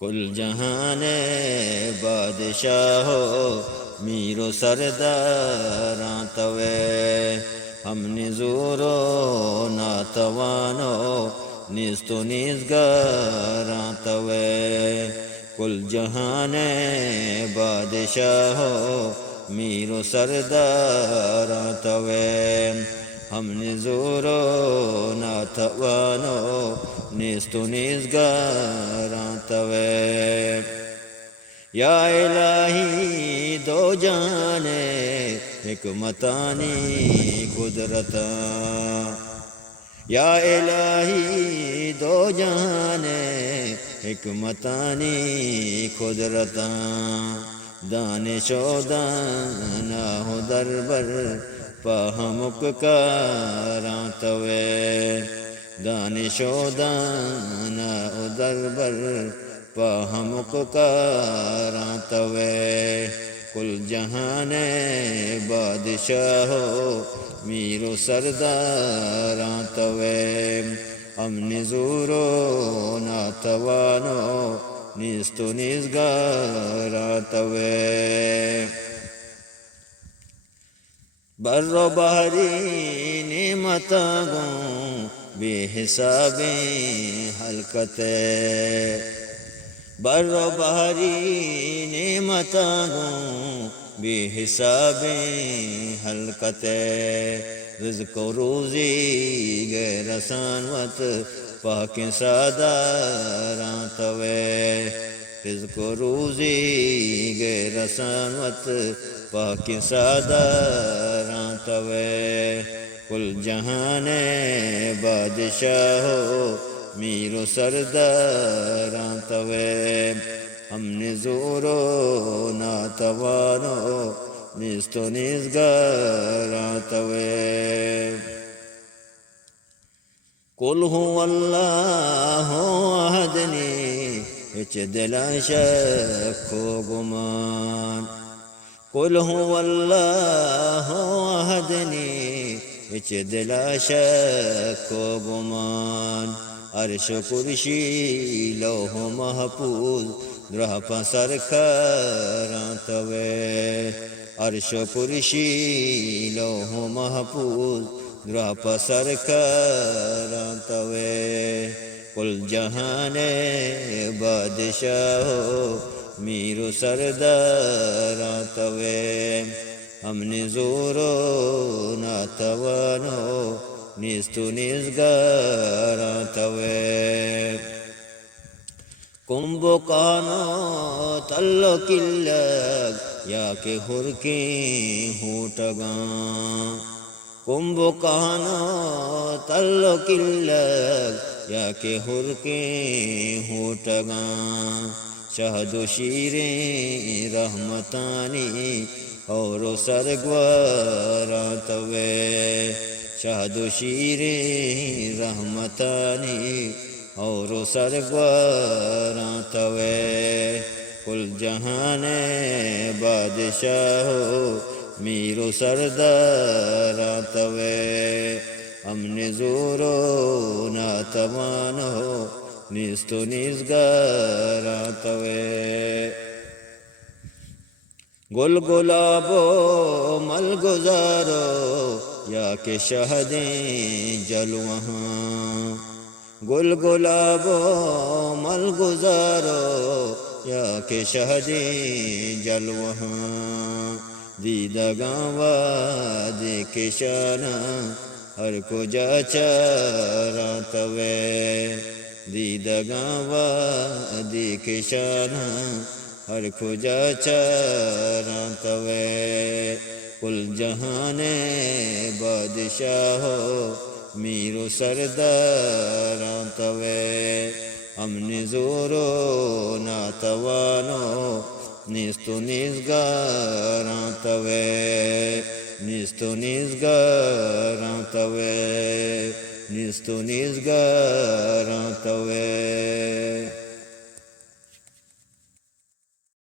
کل جہان بادشاہ ہو میر و سرداراں توے ہم نزور و ناتوانو نیست و نیزگاراں توے کل جہان بادشاہ ہو میر و سرداراں توے ہم نزور و ناتوانو نیست و نیزگاراں توے یا الہی دو جانے حکمتانی قدرتاں یا الہی دو جانے حکمتانی قدرتاں دانش و دانا ہو دربر پاہمک کاراں توے دانش و دانا ہو دربر پاہمک کاراں توے کل جہان بادشاہ ہو میر و سرداراں توے ہم نزور و ناتوانو نیست و نیزگاراں توے بر و بحری نعمتاں گوں بے حسابیں حلقتے بر و بحری نعمتاں گوں بے حسابیں حلقتے رزق و روزی غیر سانوت پاک ساداراں توے رزق و روزی غیر سانوت پاک ساداراں توے کل جہان بادشاہ ہو میر و سرداراں توے ہم نزور و ناتوانو نیست و نیزگاراں توے قل هو اللہ احد نی ہچ دلا شک و گمان قل هو اللہ احد نی ہچ دلا شک و گمان عرش و کرسی لوح محفوظ درہ پا سرکاراں توے عرش و کرسی لوح محفوظ درہ پا سرکاراں توے کل جہان بادشاہ ہو میر و سرداراں توے ہم نزور و ناتوانو نیست و نیزگاراں توے کنب و کانو تلو کلگ یا کہ ہرکیں ہوٹگاں کنب و کانو تلو کلگ یا کہ ہرکیں ہوٹگاں شہد و شیریں رحمتانی اور سرگواراں توے شہد و شیریں رحمتانی اور سرگواراں توے کل جہان بادشاہ ہو میر و سرداراں توے ہم نزور و ناتوانو نیست و نیزگاراں توے گل گلاب و مل گزارو یا کہ شہدیں جلوہاں گل گلاب و مل گزارو یا کہ شہدیں جلوہاں دیدگاں وادی کے شانہ ہر کجا چاراں توے دیدگاں وادی کے شانہ ہر کجا چاراں توے کل جہان بادشاہ ہو میر و سرداراں توے ہم نزور و ناتوانو نیست و نیزگاراں توے نیست و نیزگاراں توے نیست و نیزگاراں توے